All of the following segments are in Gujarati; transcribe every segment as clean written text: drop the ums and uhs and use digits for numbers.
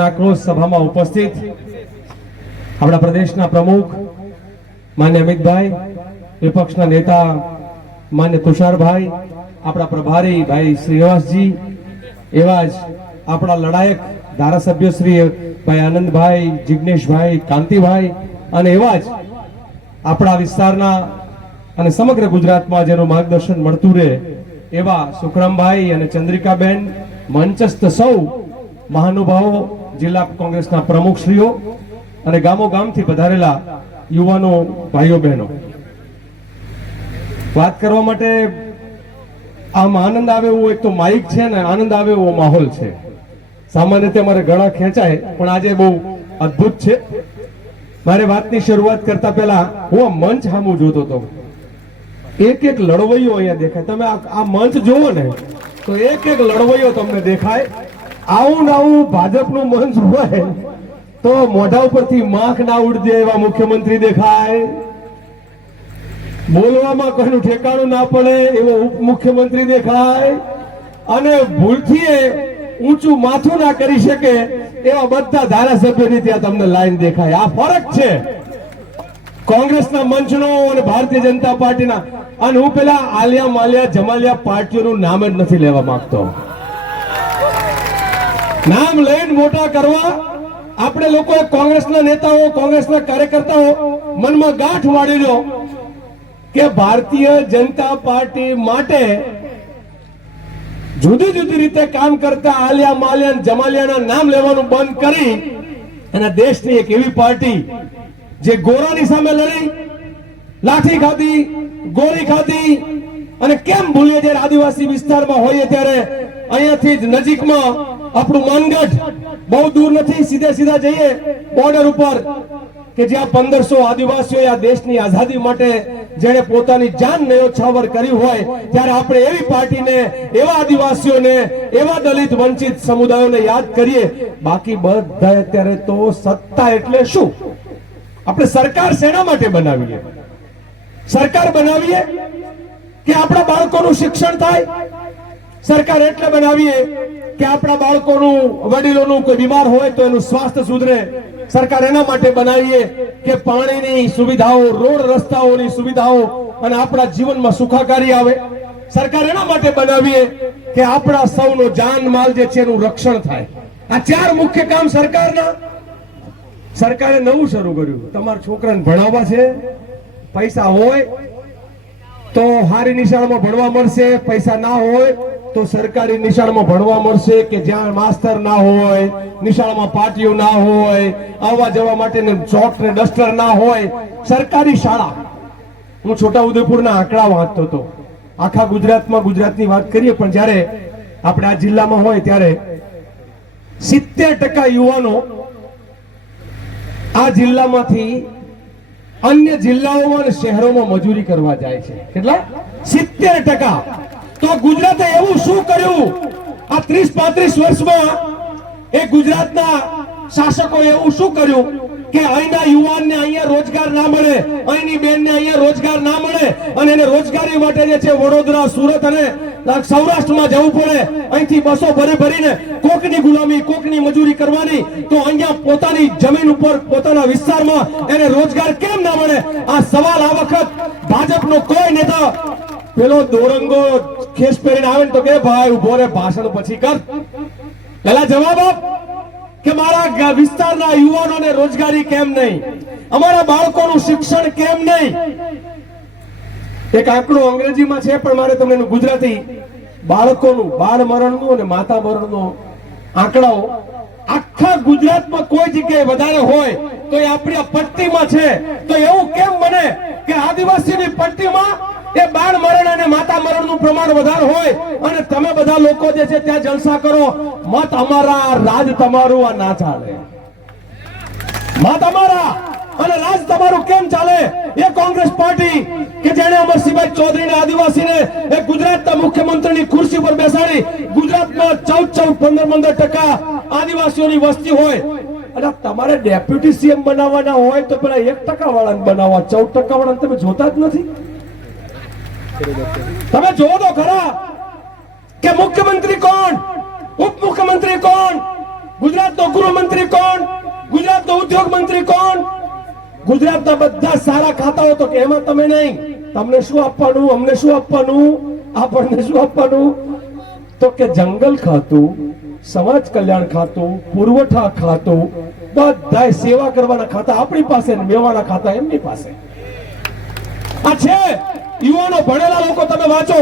જનાક્રોશ સભામાં ઉપસ્થિત આપણા પ્રદેશના પ્રમુખ માન્ય અમિતભાઈ, વિપક્ષના નેતા માન્ય તુષારભાઈ, આપણા પ્રભારી ભાઈ શ્રીનિવાસજી, એવા જ આપણા લડાયક ધારાસભ્ય શ્રી ભાઈ આનંદભાઈ, જિગ્નેશભાઈ, કાંતિભાઈ, અને એવા જ આપણા વિસ્તારના અને સમગ્ર ગુજરાતમાં જેનું માર્ગદર્શન મળતું રહે એવા સુખરામભાઈ અને ચંદ્રિકાબેન, મંચસ્થ સૌ મહાનુભાવો, જિલ્લા કોંગ્રેસના પ્રમુખશ્રીઓ અને ગામો ગામથી પધારેલા યુવાનો, ભાઈઓ બહેનો, વાત કરવા માટે આમ આનંદ આવે એવું એક તો માઇક છે ને આનંદ આવે એવો માહોલ છે. સામાન્ય રીતે અમારે ગળા ખેંચાય, પણ આજે બહુ અદ્ભુત છે. મારે વાતની શરૂઆત કરતા પહેલા હું આ મંચ સામું જોતો હતો. એક એક લડવૈયો અહીંયા દેખાય. તમે આ મંચ જુઓ ને તો એક એક લડવૈયો તમને દેખાય. આવું ને આવું ભાજપનું મંચ હોય તો મોઢા ઉપરથી માખ ના ઉડજે એવા મુખ્યમંત્રી દેખાય, બોલવામાં કોઈનું ઠેકાણું ના પડે એવો ઉપમુખ્યમંત્રી દેખાય, અને ભૂલથી ઊંચું માથું ના કરી શકે એવા બધા ધારાસભ્યોની ત્યાં તમને લાઈન દેખાય. આ ફરક છે કોંગ્રેસના મંચનો અને ભારતીય જનતા પાર્ટીના. અને હું પેલા આલિયા માલિયા જમાલિયા પાર્ટીઓનું નામ જ નથી લેવા માંગતો. નામ લઈને મોટા કરવા આપણે લોકોએ કોંગ્રેસના નેતાઓ, કોંગ્રેસના કાર્યકર્તાઓ મનમાં ગાંઠ વાળી લો કે ભારતીય જનતા પાર્ટી માટે જુદી જુદી રીતે કામ કરતા આલિયા માલિયા જમાલિયાના નામ લેવાનું બંધ કરી અને દેશની એક એવી પાર્ટી જે ગોરાની સામે લડી, લાઠી ખાધી, ગોળી ખાધી, અને કેમ ભૂલીએ જ્યારે આદિવાસી વિસ્તારમાં હોઈએ ત્યારે અહીંયાથી જ નજીકમાં આપણું માનગઢ, બહુ દૂર નથી, સીધે સીધા જઈએ બોર્ડર ઉપર કે જ્યાં 1500 આદિવાસીઓ આ દેશની આઝાદી માટે જેણે પોતાની જાન ન્યોછાવર કરી હોય, ત્યારે આપણે એવી પાર્ટીને, એવા આદિવાસીઓને, એવા દલિત વંચિત સમુદાયોને યાદ કરીએ. બાકી બધા અત્યારે તો સત્તા એટલે શું? આપણે સરકાર શેના માટે બનાવીએ? સરકાર બનાવીએ કે આપણા બાળકોનું શિક્ષણ થાય. સરકાર એટલે બનાવીએ કે આપણા બાળકોનું, વડીલોનું કોઈ બીમાર હોય તો એનું સ્વાસ્થ્ય સુધરે. સરકાર એના માટે બનાવીએ કે પાણીની સુવિધાઓ, રોડ રસ્તાઓની સુવિધાઓ અને આપણા જીવનમાં સુખાકારી આવે. સરકાર એના માટે બનાવીએ કે આપણા સૌનો જાન માલ જે છે એનું રક્ષણ થાય. આ ચાર મુખ્ય કામ સરકારના. સરકારે નવું શરૂ કર્યું, તમારા છોકરાને ભણાવવા છે, પૈસા હોય તો સારી નિશાળમાં ભણવા મળશે, પૈસા ના હોય તો સરકારી નિશાળમાં ભણવા મળશે કે જ્યાં માસ્તર ના હોય, નિશાળમાં પાટીઓ ના હોય, આવવા જવા માટે ચોક ને ડસ્ટર ના હોય, સરકારી શાળા. હું છોટાઉદેપુરના આંકડા વાંચતો હતો. આખા ગુજરાતમાં ગુજરાતની વાત કરીએ, પણ જ્યારે આપણે આ જિલ્લામાં હોય ત્યારે 70% યુવાનો આ જિલ્લામાંથી અન્ય જિલ્લાઓમાં અને શહેરોમાં મજૂરી કરવા જાય છે. કેટલા? 70%. તો ગુજરાતે એવું શું કર્યું આ 30-35 વર્ષમાં? એ ગુજરાતના શાસકો એવું શું કર્યું કે અહીંના યુવાનને અહીંયા રોજગાર ના મળે, અહીંની બેનને અહીંયા રોજગાર ના મળે, અને એને રોજગારી માટે જે છે વડોદરા, સુરત અને સૌરાષ્ટ્રમાં જવું પડે, અહીંથી બસો ભરીને કોકની ગુલામી, કોકની મજૂરી કરવાની. તો અહીંયા પોતાની જમીન ઉપર, પોતાના વિસ્તારમાં એને રોજગાર કેમ ના મળે? આ સવાલ આ વખત ભાજપનો કોઈ નેતા પેલો દોરંગો ખેસ પહેરીને આવે ને તો કે ભાઈ ઉભો રે, ભાષણ પછી કર, પેલા જવાબ આપ કે મારા વિસ્તારના યુવાનોને રોજગારી કેમ નહીં, અમારા બાળકોનું શિક્ષણ કેમ નહીં. એક આંકડો અંગ્રેજીમાં છે પણ મારે તમને ગુજરાતી, બાળકોનું બાળ મરણનું અને માતા મરણનું આંકડાઓ આખા ગુજરાતમાં કોઈ જગ્યાએ વધારે હોય તો એ આપણી પટ્ટીમાં છે. તો એવું કેમ બને કે આદિવાસીની પટ્ટીમાં એ બાળ મરણ અને માતા મરણનું પ્રમાણ વધારે હોય અને તમે બધા લોકો જે છે ત્યાં જલસા કરો? મત અમારા, રાજ તમારું. આ ના ચાલે. મત અમારા અને રાજ તમારું કેમ ચાલે? એ કોંગ્રેસ પાર્ટી કે જેને અમરસિંહભાઈ ચૌધરીને, આદિવાસીને એ ગુજરાતના મુખ્યમંત્રીની ખુરશી પર બેસાડી ગુજરાતમાં 14-15% આદિવાસીઓની વસ્તી હોય, અને તમારે ડેપ્યુટી સીએમ બનાવવાના હોય તો પેલા 1% વાળાને બનાવવા, 14% વાળાને તમે જોતા જ નથી. તમે જોવો તો ખરા કે મુખ્યમંત્રી કોણ, ઉપમુખ્યમંત્રી કોણ, ગુજરાતનો ગૃહમંત્રી કોણ? ગુજરાતનો ઉદ્યોગ મંત્રી કોણ? ગુજરાતના બધા સારા ખાતાઓ તો કે એમાં તમે નહીં. તમને શું આપવાનું, અમને શું આપવાનું, આપણને શું આપવાનું? તો કે જંગલ ખાતું, સમાજ કલ્યાણ ખાતું, પુરવઠા ખાતું, બધા સેવા કરવાના ખાતા આપણી પાસે, મેવાના ખાતા એમની પાસે. આ છે યુવાનો ભણેલા લોકો. તમે વાંચો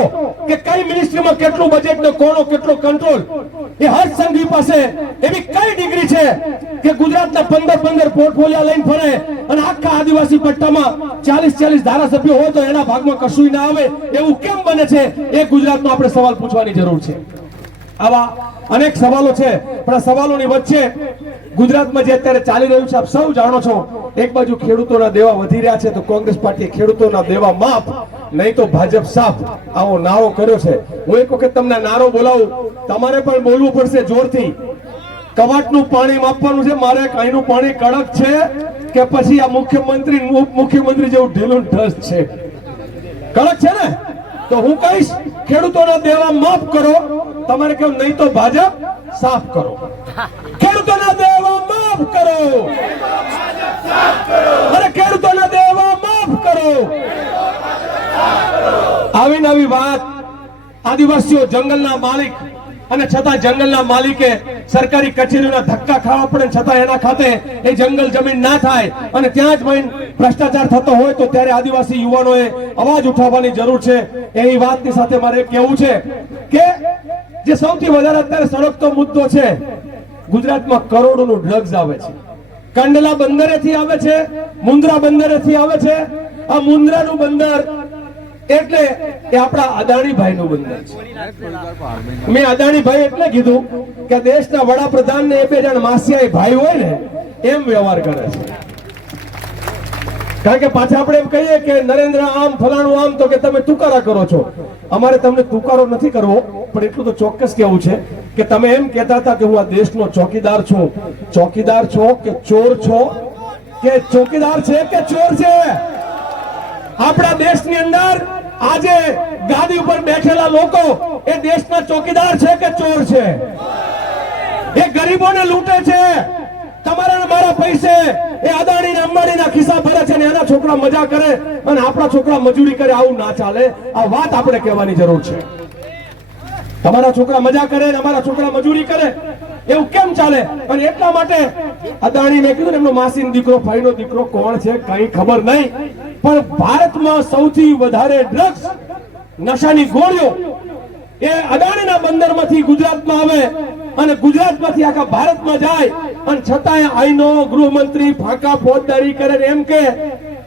કે કઈ મિનિસ્ટ્રીમાં કેટલું બજેટ ને કોનો કેટલો કંટ્રોલ. એ હર્ષ સંઘવી પાસે એવી કઈ ડિગ્રી છે કે ગુજરાતના 15 પોર્ટફોલિયો લઈને ફરે અને આખા આદિવાસી પટ્ટામાં 40 ધારાસભ્યો હોય તો એના ભાગમાં કશું ના આવે. એવું કેમ બને છે? એ ગુજરાતનો આપણે સવાલ પૂછવાની જરૂર છે. આવા અનેક સવાલો છે, પણ આ સવાલોની વચ્ચે ગુજરાતમાં જે અત્યારે ચાલી રહ્યું છે આપ સૌ જાણો છો. એક બાજુ ખેડૂતોના દેવા વધી રહ્યા છે તો કોંગ્રેસ પાર્ટીએ ખેડૂતોના દેવા માફ, નહીં તો ભાજપ સાફ, આવો નારો કર્યો છે. હું એક વખત તમને નારો બોલાવું, તમારે પણ બોલવું પડશે જોરથી. કવાટનું પાણી માપવાનું છે મારે. અહીંનું પાણી કડક છે કે પછી આ મુખ્યમંત્રી ઉપમુખ્યમંત્રી જેવું ઢીલું ઢસ છે? કડક છે ને? તો હું કહીશ ખેડૂતોના દેવા માફ કરો. તમારે કેમ? નહીં તો ભાજપ સાફ કરો. ખેડૂતોના દેવા માફ કરો. અરે ખેડૂતોના દેવા માફ કરો. આવી નવી વાત. આદિવાસીઓ જંગલના માલિક અને છતાં જંગલના માલિકે સરકારી કચેરીઓના ધક્કા ખાવા પડે, છતાં એના ખાતે એ જંગલ જમીન ના થાય અને ત્યાં જ ભ્રષ્ટાચાર થતો હોય તો ત્યારે આદિવાસી યુવાનોએ અવાજ ઉઠાવવાની જરૂર છે. એની વાતની સાથે મારે કહેવું છે કે જે સૌથી વધારે અત્યારે સળગતો મુદ્દો છે, ગુજરાતમાં કરોડોનું ડ્રગ્સ આવે છે. કંડલા બંદરેથી આવે છે, મુન્દ્રા બંદરેથી આવે છે. આ મુન્દ્રાનું બંદર એટલે એ આપણા અદાણીભાઈ નું બંદર છે. મેં અદાણીભાઈ એટલે કીધું કે દેશના વડાપ્રધાન ને એ બે જણ માસિયાઈ ભાઈ હોય ને એમ વ્યવહાર કરે છે. કારણ કે પાછા આપણે એમ કહીએ કે નરેન્દ્ર આમ ફલાણું આમ, તો કે તમે તુકારા કરો છો. અમારે તમને તુકારો નથી કરવો, પણ એટલું તો ચોક્કસ કહેવું છે કે તમે એમ કહેતા હતા કે હું આ દેશનો ચોકીદાર છું. ચોકીદાર છો કે ચોર છો? કે ચોકીદાર છે કે ચોર છે? આપણા દેશની અંદર આજે ગાદી ઉપર બેઠેલા લોકો એ દેશના ચોકીદાર છે કે ચોર છે? એ ગરીબોને લૂંટે છે. તમારા મારા પૈસે એ અદાણી ને અંબાણીના ખિસ્સા ભરે છે ને એના છોકરા મજા કરે અને આપણા છોકરા મજૂરી કરે. આવું ના ચાલે. આ વાત આપણે કહેવાની જરૂર છે. તમારા છોકરા મજા કરે ને અમારા છોકરા મજૂરી કરે, એવું કેમ ચાલે? અને એટલા માટે અદાણી મેં કીધું એમનો માસીનો દીકરો, ભાઈનો દીકરો કોણ છે કઈ ખબર નહીં, પણ ભારતમાં સૌથી વધારે ડ્રગ્સ, નશાની ગોળીઓ એ અદાણીના બંદરમાંથી ગુજરાતમાં આવે અને ગુજરાતમાંથી આખા ભારતમાં જાય. અને છતાંય અહીંનો ગૃહમંત્રી ફાંકા ફોજદારી કરે એમ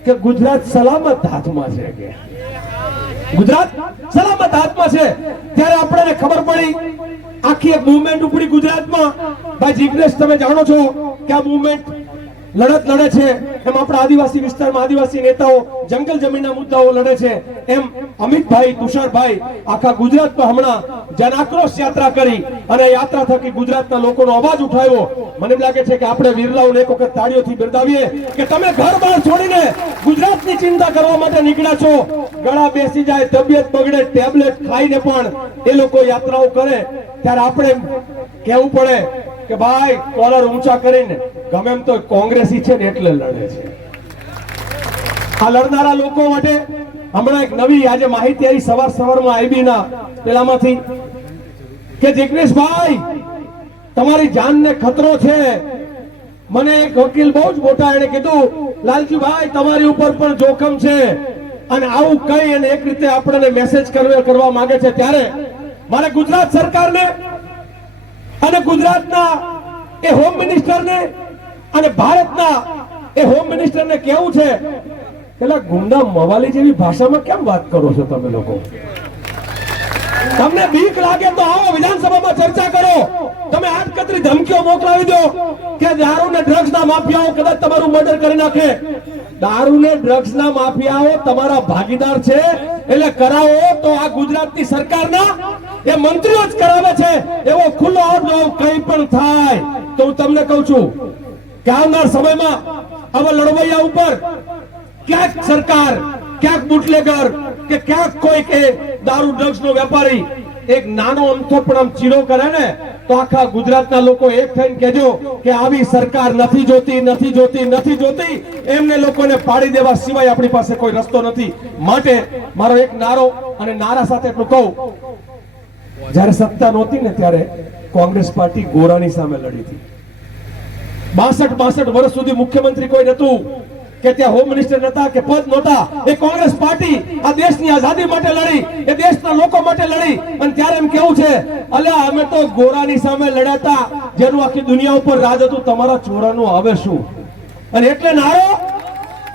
કે ગુજરાત સલામત હાથમાં છે. કે ગુજરાત સલામત હાથમાં છે. ત્યારે આપણને ખબર પડી આખી એક મૂવમેન્ટ ઉપડી ગુજરાતમાં. ભાઈ જિગ્નેશ, તમે જાણો છો કે આ મૂવમેન્ટ લડત લડે છે એમ આપણા આદિવાસી વિસ્તારમાં આદિવાસી નેતાઓ જંગલ જમીનના મુદ્દાઓ લડે છે, એમ અમિતભાઈ, તુષારભાઈ આખા ગુજરાતમાં હમણાં જન આક્રોશ યાત્રા કરી અને યાત્રા થકી ગુજરાતના લોકોનો અવાજ ઉઠાવ્યો. મને એમ લાગે છે કે આપણે વીરલાઓને એક વખત તાળીઓથી બિરદાવીએ કે તમે ઘર બહાર છોડીને ગુજરાતની ચિંતા કરવા માટે નીકળ્યા છો. ગળા બેસી જાય, તબિયત બગડે, ટેબ્લેટ ખાઈને પણ એ લોકો યાત્રાઓ કરે, ત્યારે આપણે કહેવું પડે કે ભાઈ કોલર ઊંચા કરીને ગમે એમ તો કોંગ્રેસી છે ને એટલે લડે છે. આ લડનારા લોકો માટે હમણાં એક નવી આજે માહિતી આવી સવારમાં આઈબી ના પેલામાંથી કે જિગ્નેશભાઈ તમારી જાનને ખતરો છે. મને એક વકીલ બહુ જ મોટા એને કીધું લાલજીભાઈ તમારી ઉપર પણ જોખમ છે, અને આવું કઈ અને એક રીતે આપણને મેસેજ કરવા માંગે છે. ત્યારે મારે ગુજરાત સરકારને અને ગુજરાતના એ હોમ મિનિસ્ટરને અને ભારતના એ હોમ મિનિસ્ટરને કહેવું છે કે ગુંડા મવાલી જેવી ભાષામાં કેમ વાત કરો છો તમે લોકો? તમને બીક લાગે તો આવો વિધાનસભામાં ચર્ચા કરો. તમે આડકતરી ધમકીઓ મોકલાવી દો કે દારૂ ને ડ્રગ્સ ના માફિયાઓ કદાચ તમારું મર્ડર કરી નાખે. દારૂ ને ડ્રગ્સ ના માફિયાઓ તમારા ભાગીદાર છે એટલે કરાવો તો આ ગુજરાતની સરકારના એ મંત્રીઓ જ કરાવે છે. એવો ખુલ્લો ઓર્ડર કઈ પણ થાય તો હું તમને કહું છું કે આવનાર સમયમાં આવા લડવૈયા ઉપર ક્યાંક સરકાર, ક્યાંક બુટલેગર કે ક્યાંક કોઈ કે દારૂ ડ્રગ્સ નો વેપારી એક નાનો અમથો પણ આમ ચીરો કરે ને તો તો આખા ગુજરાતના લોકો એક થઈને કહેજો કે આવી સરકાર નથી જોતી, નથી જોતી, નથી જોતી. એમને લોકોને પાડી દેવા સિવાય આપણી પાસે કોઈ રસ્તો નથી. માટે મારો એક નારો, અને નારા સાથે એટલું કહું, જ્યારે સત્તા નહોતી ને ત્યારે કોંગ્રેસ પાર્ટી ગોરાની સામે લડી હતી. 62 વર્ષ સુધી મુખ્યમંત્રી કોઈ નતું, કે ત્યાં હોમ મિનિસ્ટર નતા, કે પદ નહોતા. એ કોંગ્રેસ પાર્ટી આ દેશની આઝાદી માટે લડી, એ દેશના લોકો માટે લડી. અને ત્યારે એમ કેવું છે, અલ્યા અમે તો ગોરાની સામે લડ્યા, જેનું આખી દુનિયા ઉપર રાજ હતું. તમારા ચોરાનું આવે શું? અને એટલે નારો,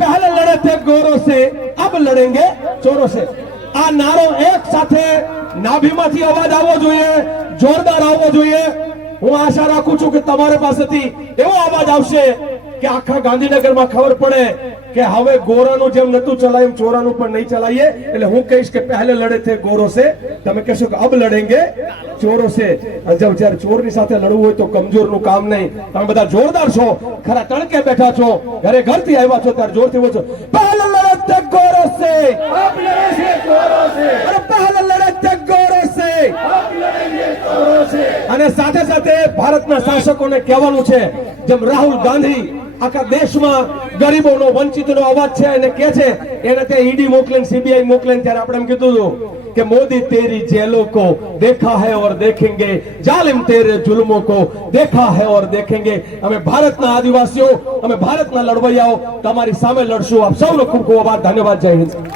પહેલે લડે થે ગોરો સે, અબ લડેંગે ચોરો સે. આ નારો એક સાથે નાભીમાંથી અવાજ આવવો જોઈએ, જોરદાર આવવો જોઈએ. હું આશા રાખું છું કે તમારી પાસેથી એવો અવાજ આવશે કે આખા ગાંધીનગરમાં ખબર પડે કે હવે ગોરાનું જેમ નતું ચલાયું ચોરાનું પણ નહીં ચલાવીએ. એટલે હું કહીશ કે પહેલે લડે થે ગોરો સે, તમે કહેશો કે અબ લડેંગે ચોરો સે. જ્યારે ચોરની સાથે લડવું હોય તો કમજોરનું કામ નહીં. તમે બધા જોરદાર છો, ખરા તડકે બેઠા છો, ઘરે ઘરથી આવ્યા છો, ત્યારે જોરથી બોલો. પહેલે લડે થે ગોરો સે, અબ લડેંગે ચોરો સે. અરે પહેલે લડે થે ગોરો સે, અબ લડેંગે ચોરો સે. અને સાથે સાથે ભારતના શાસકોને કહેવાનું છે, જેમ રાહુલ ગાંધી આખા દેશમાં ગરીબોનો, વંચિતનો અવાજ છે એને કહે છે, એને ત્યાં ઈડી મોકલે, સીબીઆઈ મોકલે. ત્યારે આપણે એમ કીધું હતું કે મોદી તેરી જેલો કો દેખા હૈ ઓર દેખેંગે, જાલિમ તેરે જુલ્મો કો દેખા હૈ ઓર દેખેંગે. અમે ભારતના આદિવાસીઓ, અમે ભારતના લડવૈયાઓ તમારી સામે લડશું. આપ સૌનો ખૂબ ખૂબ આભાર, ધન્યવાદ, જય હિન્દ.